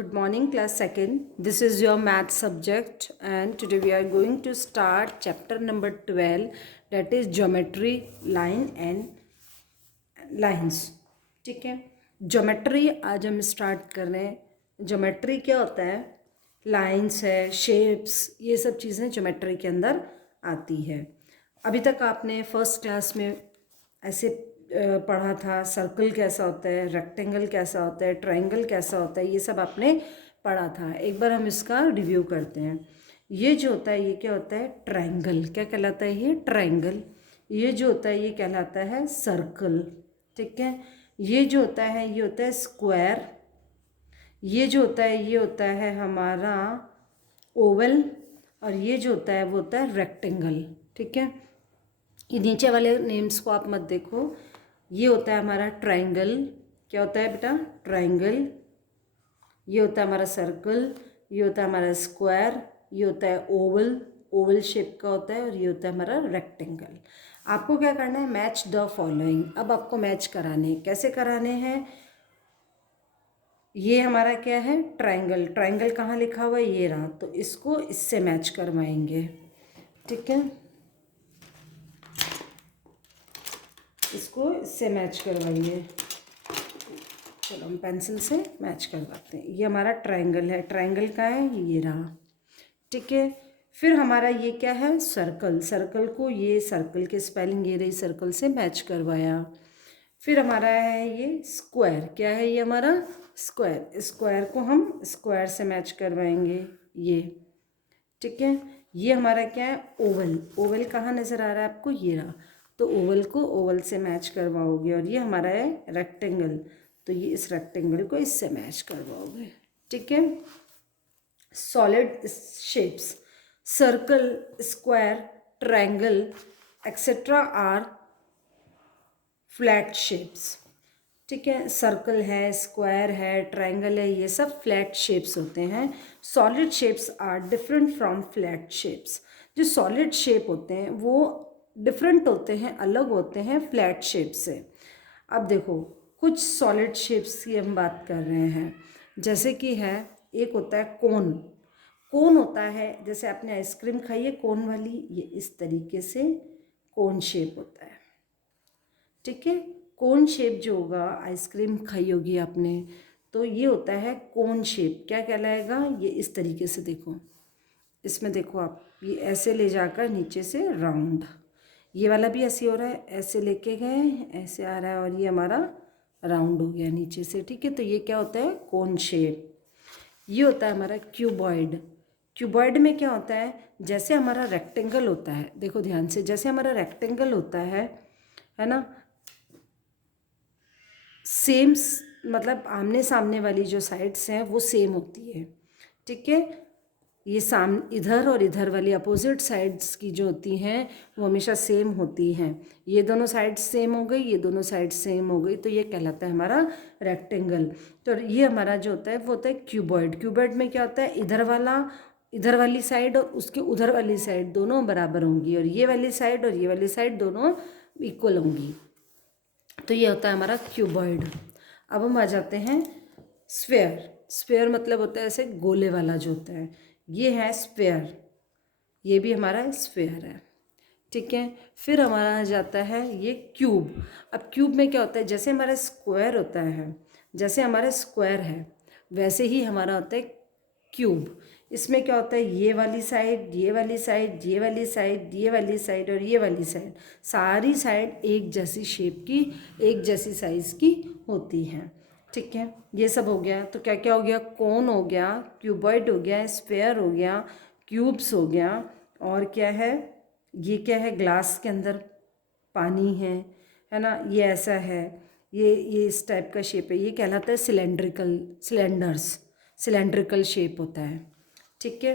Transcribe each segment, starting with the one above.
Good morning, class second. This is your math subject, and today we are going to start chapter number 12, that is geometry, line and lines. ठीक है, geometry आज हम start कर रहे हैं. Geometry क्या होता है? लाइंस है, शेप्स, ये सब चीज़ें ज्योमेट्री के अंदर आती है. अभी तक आपने फर्स्ट क्लास में ऐसे पढ़ा था, सर्कल कैसा होता है, रेक्टेंगल कैसा होता है, ट्रायंगल कैसा होता है, ये सब आपने पढ़ा था. एक बार हम इसका रिव्यू करते हैं. ये जो होता है ये क्या होता है? ट्रायंगल. क्या कहलाता है ये? ट्रायंगल. ये जो होता है ये कहलाता है सर्कल. ठीक है. ये जो होता है ये होता है स्क्वायर. ये जो होता है ये होता है हमारा ओवल. और ये जो होता है वो होता है रेक्टेंगल. ठीक है. ये नीचे वाले नेम्स को आप मत देखो. ये होता है हमारा ट्रायंगल. क्या होता है बेटा? ट्रायंगल. ये होता है हमारा सर्कल. ये होता है हमारा स्क्वायर. ये होता है ओवल, ओवल शेप का होता है. और ये होता है हमारा रेक्टेंगल. आपको क्या करना है? Match the following. अब आपको मैच कराने हैं. कैसे कराने हैं? ये हमारा क्या है? ट्रायंगल. ट्रायंगल कहाँ लिखा हुआ है? ये रहा. तो इसको इससे मैच करवाएंगे. ठीक है, इसको इससे मैच करवाइए. चलो हम पेंसिल से मैच करवाते हैं. ये हमारा ट्रायंगल है. ट्रायंगल का है ये रहा. ठीक है. फिर हमारा ये क्या है? सर्कल. सर्कल को ये सर्कल के स्पेलिंग ये रही, सर्कल से मैच करवाया. फिर हमारा है ये स्क्वायर. क्या है ये हमारा? स्क्वायर. स्क्वायर को हम स्क्वायर से मैच करवाएंगे ये. ठीक है. ये हमारा क्या है? ओवल. ओवल कहाँ नज़र आ रहा है आपको? ये रहा. तो ओवल को ओवल से मैच करवाओगे. और ये हमारा है रेक्टेंगल. तो ये इस रेक्टेंगल को इससे मैच करवाओगे. ठीक है. Solid shapes, circle, square, triangle etcetera are flat shapes. ठीक है. सर्कल है, स्क्वायर है, ट्रायंगल है, ये सब फ्लैट शेप्स होते हैं. Solid shapes are different from flat shapes. जो सॉलिड शेप होते हैं वो डिफरेंट होते हैं, अलग होते हैं फ्लैट शेप से. अब देखो, कुछ सॉलिड शेप्स की हम बात कर रहे हैं. जैसे कि है, एक होता है कोन. कोन होता है, जैसे आपने आइसक्रीम खाई है कोन वाली, ये इस तरीके से कोन शेप होता है. ठीक है. कोन शेप जो होगा, आइसक्रीम खाई होगी आपने, तो ये होता है कोन शेप. क्या कहलाएगा? ये इस तरीके से देखो, इसमें देखो आप, ये ऐसे ले जाकर नीचे से राउंड. ये वाला भी ऐसे हो रहा है, ऐसे लेके गए, ऐसे आ रहा है, और ये हमारा राउंड हो गया नीचे से. ठीक है. तो ये क्या होता है? Cone shape. ये होता है हमारा क्यूबॉइड. क्यूबॉइड में क्या होता है? जैसे हमारा रेक्टेंगल होता है, देखो ध्यान से, जैसे हमारा रेक्टेंगल होता है ना, सेम, मतलब आमने सामने वाली जो साइड्स हैं वो सेम होती है. ठीक है. ये इधर और इधर वाली अपोजिट साइड्स की जो होती हैं वो हमेशा सेम होती हैं. ये दोनों साइड्स सेम हो गई, ये दोनों साइड्स सेम हो गई, तो ये कहलाता है हमारा रेक्टेंगल. तो ये हमारा जो होता है वो होता है क्यूबॉइड. क्यूबॉइड में क्या होता है? इधर वाली साइड और उसके उधर वाली साइड दोनों बराबर होंगी, और ये वाली साइड और ये वाली साइड दोनों इक्वल होंगी. तो ये होता है हमारा क्यूबॉइड. अब हम आ जाते हैं स्फेयर. स्फेयर मतलब होता है ऐसे गोले वाला जो होता है, ये है स्फेयर. ये भी हमारा स्फेयर है. ठीक है. फिर हमारा आ जाता है ये क्यूब. अब क्यूब में क्या होता है? जैसे हमारा स्क्वायर होता है, जैसे हमारा स्क्वायर है, वैसे ही हमारा होता है क्यूब. इसमें क्या होता है? ये वाली साइड, ये वाली साइड, ये वाली साइड, ये वाली साइड और ये वाली साइड, सारी साइड एक जैसी शेप की, एक जैसी साइज़ की होती हैं. ठीक है. ये सब हो गया. तो क्या क्या हो गया? कोन हो गया, क्यूबॉइड हो गया, स्फेयर हो गया, क्यूब्स हो गया, और क्या है? ये क्या है? ग्लास के अंदर पानी है ना, ये ऐसा है, ये इस टाइप का शेप है, ये कहलाता है सिलेंड्रिकल शेप होता है. ठीक है.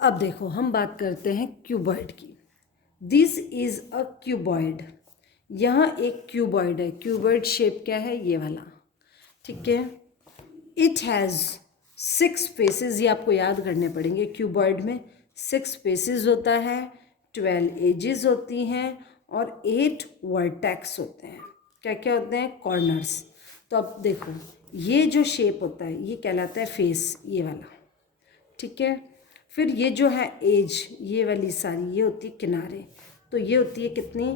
अब देखो हम बात करते हैं क्यूबॉइड की. This is a cuboid. यहाँ एक क्यूबॉइड है. क्यूबॉइड शेप क्या है? ये वाला. ठीक है. It has 6 faces. ये आपको याद करने पड़ेंगे. क्यूबॉइड में 6 फेसेस होता है, 12 एजेस होती हैं, और 8 वर्टेक्स होते हैं. क्या क्या होते हैं? कॉर्नर्स. तो अब देखो ये जो शेप होता है ये कहलाता है फेस, ये वाला, ठीक है। फिर ये जो है एज, ये वाली सारी ये होती है किनारे, तो ये होती है कितनी,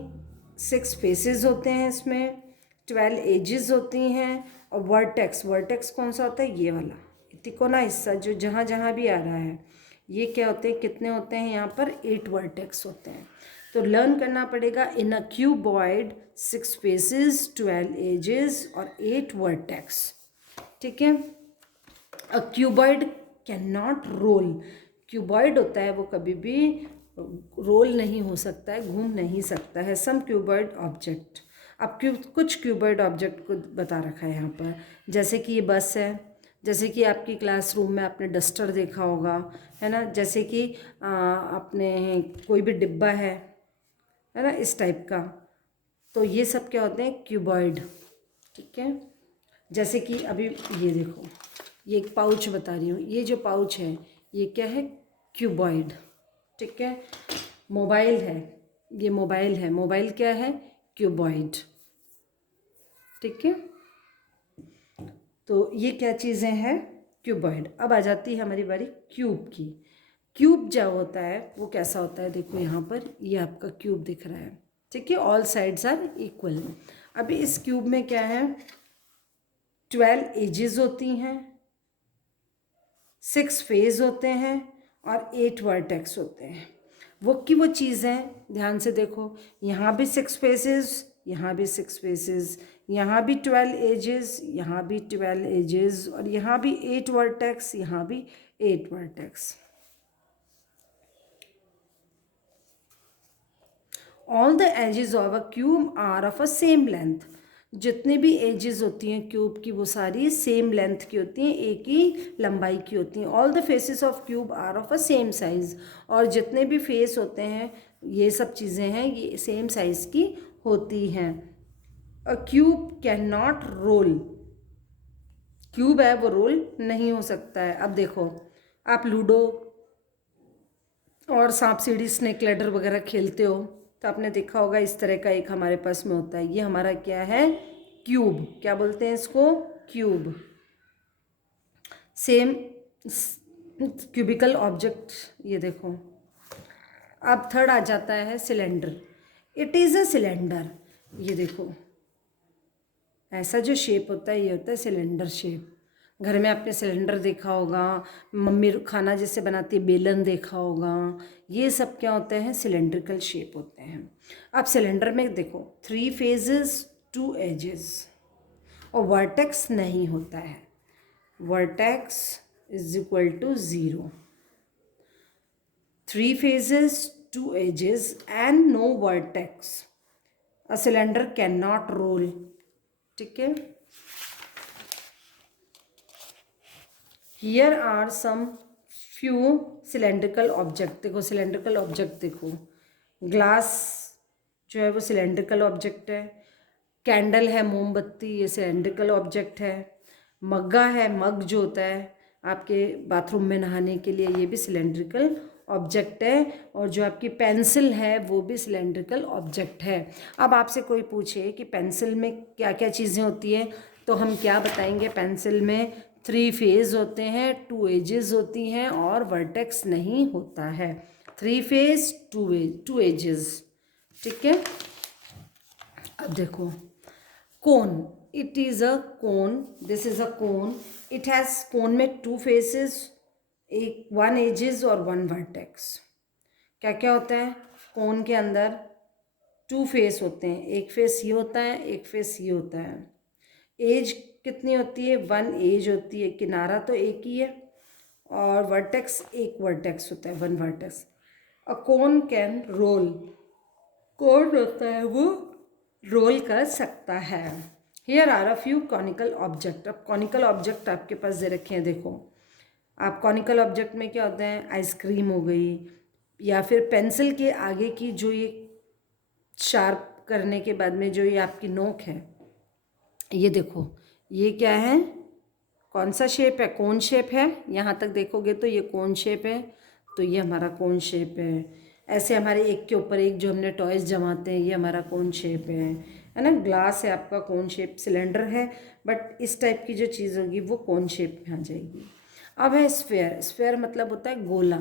6 फेसेस होते हैं इसमें, 12 एजेस होती हैं। और वर्टेक्स, वर्टेक्स कौन सा होता है, ये वाला तिकोना हिस्सा जो जहाँ जहाँ भी आ रहा है, ये क्या होते हैं, कितने होते हैं यहाँ पर, 8 वर्टेक्स होते हैं। तो लर्न करना पड़ेगा, इन अ क्यूबॉइड 6 फेसेस, 12 एजेस और 8 वर्टेक्स, ठीक है। A cuboid can not role, cuboid होता है वो कभी भी रोल नहीं हो सकता है, घूम नहीं सकता है। सम क्यूबॉइड ऑब्जेक्ट, अब कुछ क्यूबॉइड ऑब्जेक्ट को बता रखा है यहाँ पर, जैसे कि ये बस है, जैसे कि आपकी क्लासरूम में आपने डस्टर देखा होगा, है ना, जैसे कि आपने कोई भी डिब्बा है ना, इस टाइप का। तो ये सब क्या होते हैं, क्यूबॉइड, ठीक है। जैसे कि अभी ये देखो, ये एक पाउच बता रही हूँ, ये जो पाउच है ये क्या है, क्यूबॉइड, ठीक है। मोबाइल है, ये मोबाइल है, मोबाइल क्या है, क्यूबॉइड, ठीक है। तो ये क्या चीज़ें हैं, क्यूबॉइड। अब आ जाती है हमारी बारी क्यूब की। क्यूब जो होता है वो कैसा होता है, देखो यहाँ पर ये आपका क्यूब दिख रहा है, ठीक है, ऑल साइड्स आर इक्वल। अभी इस क्यूब में क्या है, 12 एजेस होती हैं, 6 फेज होते हैं और 8 वर्टेक्स होते हैं। वो चीज़ें ध्यान से देखो, यहाँ भी 6 फेसेस, यहाँ भी 6 फेसेस, यहाँ भी 12 एजेस, यहाँ भी 12 एजेस और यहाँ भी 8 वर्टेक्स, यहाँ भी 8 vertex. All the edges of a cube are of a same length, जितने भी एजेस होती हैं क्यूब की वो सारी सेम लेंथ की होती हैं, एक ही लंबाई की होती हैं। All the faces of cube are of a same size, और जितने भी फेस होते हैं ये सब चीज़ें हैं ये सेम साइज़ की होती हैं। अ cube can not role, cube है वो रोल नहीं हो सकता है। अब देखो आप लूडो और सांप सीढ़ी स्नेक लैडर वगैरह खेलते हो तो आपने देखा होगा इस तरह का एक हमारे पास में होता है, ये हमारा क्या है, क्यूब, क्या बोलते हैं इसको, क्यूब। सेम क्यूबिकल ऑब्जेक्ट, ये देखो। अब थर्ड आ जाता है cylinder, it is a cylinder, ये देखो ऐसा जो शेप होता है ये होता है सिलेंडर शेप। घर में आपने सिलेंडर देखा होगा, मम्मी खाना जैसे बनाती है बेलन देखा होगा, ये सब क्या होते हैं, सिलेंड्रिकल शेप होते हैं। अब सिलेंडर में देखो 3 फेजेस 2 एजेस और वर्टेक्स नहीं होता है, vertex is equal to 0, 3 faces 2 edges and no vertex, a cylinder can not roll, ठीक है। Here are some few cylindrical object, देखो सिलेंड्रिकल ऑब्जेक्ट देखो, ग्लास जो है वो सिलेंड्रिकल ऑब्जेक्ट है, कैंडल है मोमबत्ती ये सिलेंड्रिकल ऑब्जेक्ट है, मग्गा है मग जो होता है आपके बाथरूम में नहाने के लिए ये भी सिलेंड्रिकल ऑब्जेक्ट है, और जो आपकी पेंसिल है वो भी सिलेंड्रिकल ऑब्जेक्ट है। अब आपसे कोई पूछे कि पेंसिल में क्या क्या चीज़ें होती हैं तो हम क्या बताएंगे, पेंसिल में 3 फेज होते हैं, 2 एजेस होती हैं और वर्टेक्स नहीं होता है, 3 फेज 2 एजेस, ठीक है। अब देखो cone, it is a cone, this is a cone, it has cone में 2 फेसेस, एक 1 एजेस और 1 वर्टेक्स। क्या क्या होता है कोन के अंदर, 2 फेस होते हैं, एक फेस ये होता है एक फेस ये होता है। एज कितनी होती है, 1 एज होती है, किनारा तो एक ही है, और वर्टेक्स एक वर्टेक्स होता है, 1 vertex. A cone can roll, cone होता है वो रोल कर सकता है। Here are a few conical object, अब कॉनिकल ऑब्जेक्ट आपके पास दे रखे हैं, देखो आप कॉनिकल ऑब्जेक्ट में क्या होते हैं, आइसक्रीम हो गई, या फिर पेंसिल के आगे की जो ये शार्प करने के बाद में जो ये आपकी नोक है, ये देखो ये क्या है, कौन सा शेप है, कोन शेप है, यहाँ तक देखोगे तो ये कोन शेप है, तो ये हमारा कोन शेप है। ऐसे हमारे एक के ऊपर एक जो हमने टॉयज़ जमाते हैं ये हमारा कोन शेप है। है ना। ग्लास है आपका कोन शेप, सिलेंडर है बट इस टाइप की जो चीज़ होगी वो कोन शेप में आ जाएगी। अब है स्फेयर। स्फेयर मतलब होता है गोला।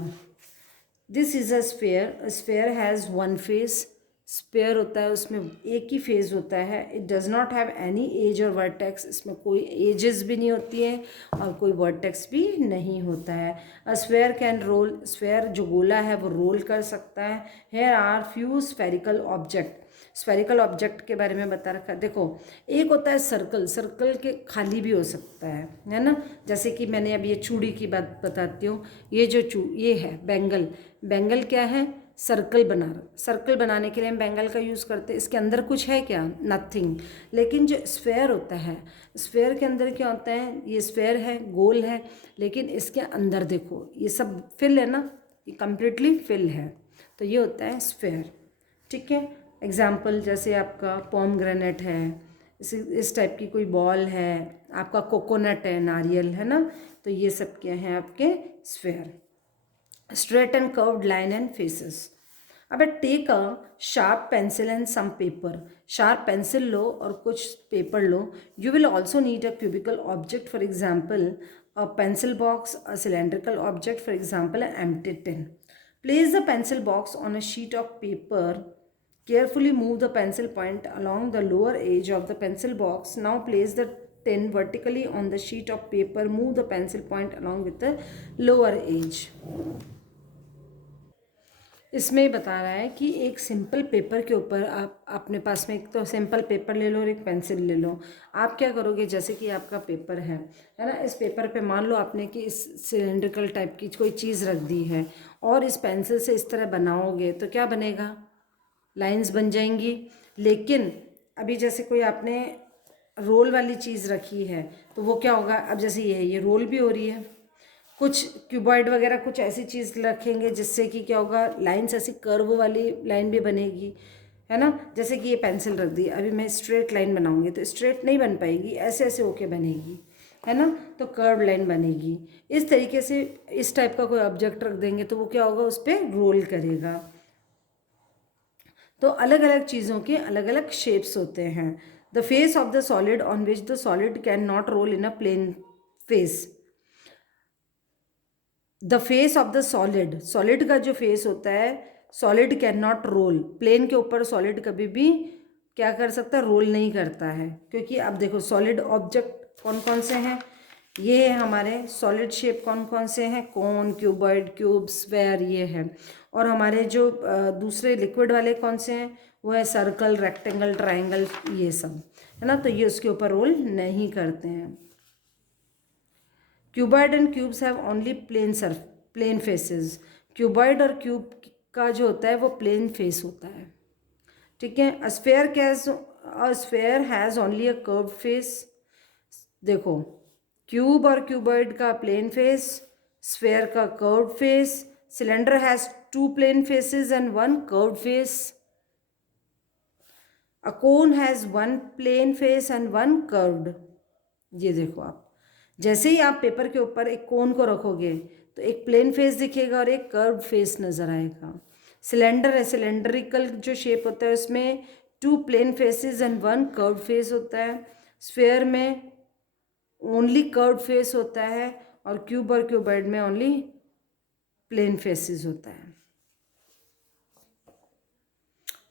This is a sphere. Sphere has one face. Sphere होता है उसमें एक ही फेज होता है। It does not have any as और वर्टेक्स। इसमें कोई एजेस भी नहीं होती है और कोई वर्टेक्स भी नहीं होता है। A sphere can roll. Sphere जो गोला है वो रोल कर सकता है। Here are few spherical object. Spherical object के बारे में बता रखा है। देखो एक होता है सर्कल। सर्कल के खाली भी हो सकता है ना। जैसे कि मैंने अब ये चूड़ी की बात बताती हूँ। ये जो ये है बैंगल। बैंगल क्या है? सर्कल बना रहा। सर्कल बनाने के लिए हम बैंगल का यूज़ करते हैं। इसके अंदर कुछ है क्या? नथिंग। लेकिन जो स्फेयर होता है, स्फेयर के अंदर क्या होता है? ये स्फेयर है, गोल है, लेकिन इसके अंदर देखो ये सब फिल है ना, ये कम्प्लीटली फिल है। तो ये होता है स्फेयर। ठीक है। एग्जाम्पल जैसे आपका पोमग्रेनेट है, इस टाइप की कोई बॉल है, आपका कोकोनट है, नारियल है ना। तो ये सब क्या है आपके sphere. Straight and curved line and faces. अब take a sharp pencil and some paper. Sharp pencil लो और कुछ पेपर लो। You will also need a cubical object, for example a pencil box, a cylindrical object, for example an empty tin. Place the pencil box on a sheet of paper. Carefully move the pencil point along the lower edge of the pencil box. Now place the tin vertically on the sheet of paper. Move the pencil point along with the lower edge. इसमें बता रहा है कि एक simple paper के ऊपर आप अपने पास में एक तो सिंपल पेपर ले लो और एक पेंसिल ले लो। आप क्या करोगे, जैसे कि आपका पेपर है ना। इस पेपर पे मान लो आपने कि इस सिलेंड्रिकल टाइप की कोई चीज़ रख दी है और इस पेंसिल से इस तरह बनाओगे तो क्या बनेगा? लाइंस बन जाएंगी। लेकिन अभी जैसे कोई आपने रोल वाली चीज़ रखी है तो वो क्या होगा? अब जैसे ये रोल भी हो रही है। कुछ क्यूबॉइड वगैरह कुछ ऐसी चीज़ रखेंगे जिससे कि क्या होगा? लाइंस ऐसी कर्व वाली लाइन भी बनेगी, है ना। जैसे कि ये पेंसिल रख दी, अभी मैं स्ट्रेट लाइन बनाऊंगी तो स्ट्रेट नहीं बन पाएगी, ऐसे ऐसे होके बनेगी, है ना। तो कर्व लाइन बनेगी। इस तरीके से इस टाइप का कोई ऑब्जेक्ट रख देंगे तो वो क्या होगा? उस पर रोल करेगा। तो अलग अलग चीज़ों के अलग अलग शेप्स होते हैं। The face of the solid on which the solid can not roll in a plane face. The face of the solid, solid का जो फेस होता है, solid can not roll. Plane के ऊपर सॉलिड कभी भी क्या कर सकता है? रोल नहीं करता है। क्योंकि अब देखो सॉलिड ऑब्जेक्ट कौन कौन से हैं? ये है हमारे सॉलिड शेप कौन कौन से हैं? कोन, क्यूबॉइड, क्यूब, स्फेयर, ये है। और हमारे जो दूसरे लिक्विड वाले कौन से हैं? वो है सर्कल, रेक्टेंगल, ट्राइंगल, ये सब, है ना। तो ये उसके ऊपर रोल नहीं करते हैं। Cuboid and cubes have only plane faces. Cuboid और क्यूब का जो होता है वो प्लेन फेस होता है। ठीक है। A sphere has only a curve face. देखो क्यूब और क्यूबॉइड का प्लेन फेस, स्फेयर का curve face, cylinder has two plane faces and one curve face. A cone has one plane face and one curved. ये देखो आप जैसे ही आप paper के ऊपर एक कोन को रखोगे तो एक प्लेन फेस दिखेगा और एक कर्व फेस नज़र आएगा। सिलेंडर है, सिलेंड्रिकल जो शेप होता है उसमें two plane faces and one curve face होता है। स्फेयर में ओनली कर्व फेस होता है और क्यूब और क्यूबॉइड में ओनली प्लेन फेसेस होता है।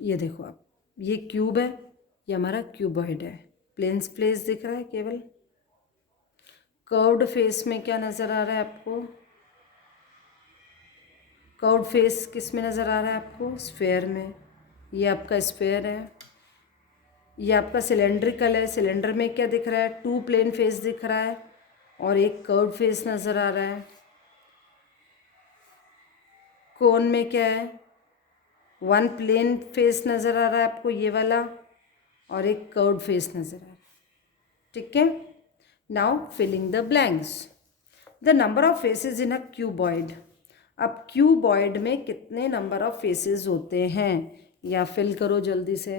ये देखो आप, ये क्यूब है, ये हमारा क्यूबॉइड है। प्लेन फेस दिख रहा है केवल। कर्व्ड फेस में क्या नज़र आ रहा है आपको? कर्व्ड फेस किस में नज़र आ रहा है आपको? स्फेयर में। ये आपका स्फेयर है, ये आपका सिलेंड्रिकल है। सिलेंडर में क्या दिख रहा है? टू प्लेन फेस दिख रहा है और एक कर्व्ड फेस नज़र आ रहा है। कोन में क्या है? वन प्लेन फेस नज़र आ रहा है आपको, ये वाला, और एक कर्व्ड फेस नज़र आ रहा है। ठीक है। Now filling the blanks. The number of faces in a cuboid. अब क्यूबॉइड में कितने नंबर ऑफ फेसेस होते हैं? या फिल करो जल्दी से।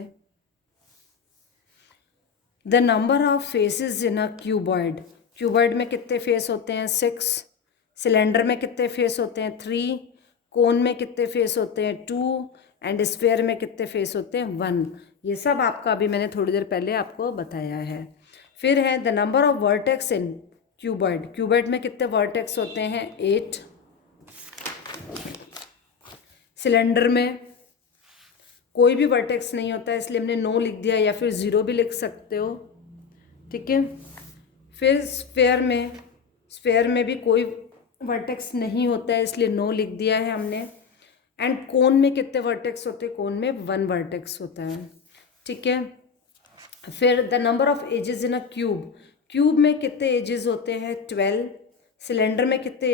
The number of faces in a cuboid. Cuboid में कितने फेस होते हैं? 6। सिलेंडर में कितने फेस होते हैं? 3। कोन में कितने फेस होते हैं? 2। एंड स्फेयर में कितने फेस होते हैं, 1। ये सब आपका अभी मैंने थोड़ी देर पहले आपको बताया है। फिर है the number of vertex in cuboid. Cuboid में कितने वर्टेक्स होते हैं, 8। सिलेंडर में कोई भी वर्टेक्स नहीं होता है, इसलिए हमने नो लिख दिया, या फिर 0 भी लिख सकते हो, ठीक है। फिर स्फेयर में भी कोई वर्टेक्स नहीं होता है, इसलिए नो लिख दिया है हमने। एंड कोन में कितने वर्टेक्स होते हैं, कोन में 1 वर्टेक्स होता है, ठीक है। फिर the number of edges in a cube. Cube में कितने एजेस होते हैं, 12। सिलेंडर में कितने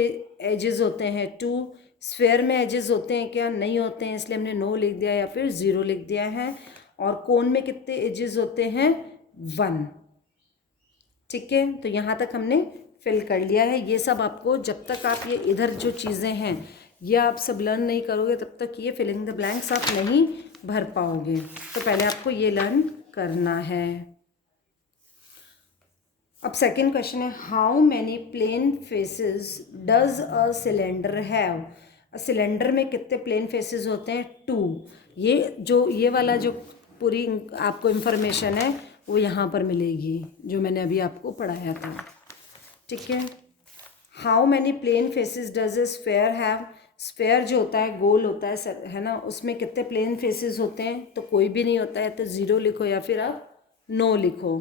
एजेस होते हैं, 2। स्फेयर में एजेस होते हैं क्या, नहीं होते हैं, इसलिए हमने नो लिख दिया या फिर 0 लिख दिया है। और कोन में कितने एजेस होते हैं, 1, ठीक है। तो यहाँ तक हमने फिल कर लिया है। ये सब आपको, जब तक आप ये इधर जो चीज़ें हैं ये आप सब लर्न नहीं करोगे, तब तक ये फिलिंग द ब्लैंक्स आप नहीं भर पाओगे। तो पहले आपको ये लर्न करना है। अब सेकंड क्वेश्चन है, how many plane faces does a cylinder have. Cylinder में कितने प्लेन फेसेस होते हैं, 2। ये वाला जो पूरी आपको इंफॉर्मेशन है वो यहाँ पर मिलेगी, जो मैंने अभी आपको पढ़ाया था, ठीक है। How many plane faces does a sphere have. Sphere जो होता है गोल होता है ना, उसमें कितने प्लेन फेसेस होते हैं, तो कोई भी नहीं होता है, तो 0 लिखो या फिर आप नो लिखो।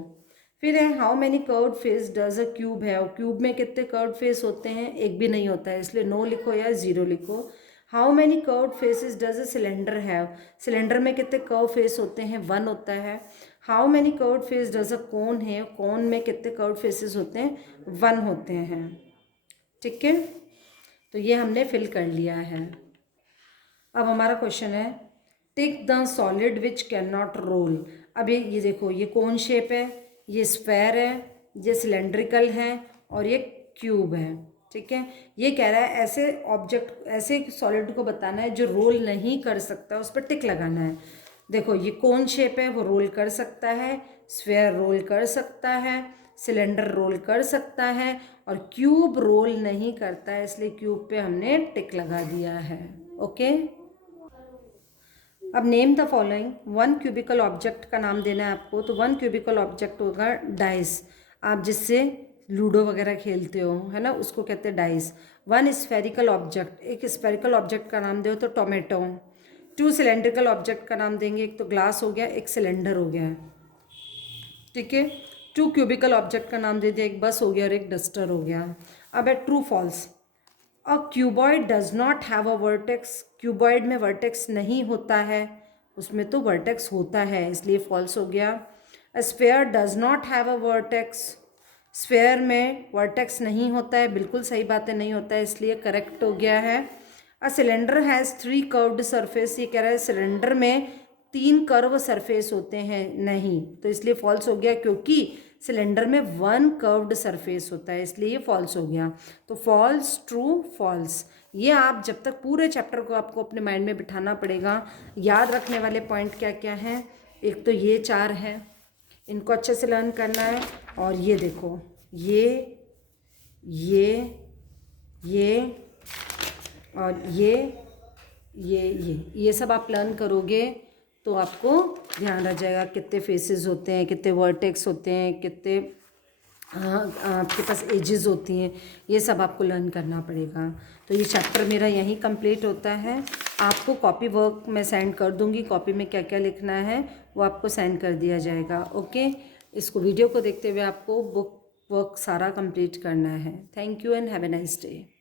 फिर है how many curved face does a cube have. Cube में कितने कर्व्ड फेस होते हैं, एक भी नहीं होता है, इसलिए नो लिखो या 0 लिखो। How many curved faces does a cylinder have. Cylinder में कितने कर्व फेस होते हैं, 1 होता है। How many curved face does a cone है। कोन में कितने कर्व्ड फेसेस होते हैं, 1 होते हैं, ठीक है। तो ये हमने फिल कर लिया है। अब हमारा क्वेश्चन है, tick the solid which can not role. अब ये देखो, ये कोन शेप है, ये स्फेयर है, ये सिलेंड्रिकल है और ये क्यूब है, ठीक है। ये कह रहा है ऐसे ऑब्जेक्ट, ऐसे सॉलिड को बताना है जो रोल नहीं कर सकता, उस पर टिक लगाना है। देखो ये कोन शेप है, वो रोल कर सकता है, स्फेयर रोल कर सकता है, सिलेंडर रोल कर सकता है, और क्यूब रोल नहीं करता है, इसलिए क्यूब पे हमने टिक लगा दिया है, ओके। अब name the following. 1 cubical object का नाम देना है आपको। तो 1 क्यूबिकल ऑब्जेक्ट होगा डाइस, आप जिससे लूडो वगैरह खेलते हो, है ना, उसको कहते हैं डाइस। 1 स्फेरिकल ऑब्जेक्ट, एक स्फेरिकल ऑब्जेक्ट का नाम दो तो टोमेटो। 2 सिलेंड्रिकल ऑब्जेक्ट का नाम देंगे, एक तो ग्लास हो गया, एक सिलेंडर हो गया, ठीक है। 2 क्यूबिकल ऑब्जेक्ट का नाम दे दिया, एक बस हो गया और एक डस्टर हो गया। अब है true false. A cuboid does not have a vertex. Cuboid में वर्टेक्स नहीं होता है, उसमें तो वर्टेक्स होता है, इसलिए फॉल्स हो गया। अ sphere does not have a vertex. Sphere में वर्टेक्स नहीं होता है, बिल्कुल सही बात है, नहीं होता है, इसलिए करेक्ट हो गया है। A cylinder has 3 curved surface. ये कह रहा है सिलेंडर में 3 कर्व सरफेस होते हैं, नहीं, तो इसलिए फॉल्स हो गया, क्योंकि सिलेंडर में 1 कर्व्ड सरफेस होता है, इसलिए ये फॉल्स हो गया। तो फॉल्स, ट्रू, फॉल्स। ये आप जब तक पूरे चैप्टर को आपको अपने माइंड में बिठाना पड़ेगा। याद रखने वाले पॉइंट क्या क्या हैं, एक तो ये 4 हैं, इनको अच्छे से लर्न करना है। और ये देखो, ये और ये सब आप लर्न करोगे तो आपको ध्यान रह जाएगा कितने फेसेस होते हैं, कितने वर्टेक्स होते हैं, कितने आपके पास एजेस होती हैं, ये सब आपको लर्न करना पड़ेगा। तो ये चैप्टर मेरा यहीं कंप्लीट होता है। आपको कॉपी वर्क मैं सेंड कर दूंगी, कॉपी में क्या क्या लिखना है वो आपको सेंड कर दिया जाएगा, ओके। इसको वीडियो को देखते हुए आपको बुक वर्क सारा कंप्लीट करना है। Thank you and have a nice day.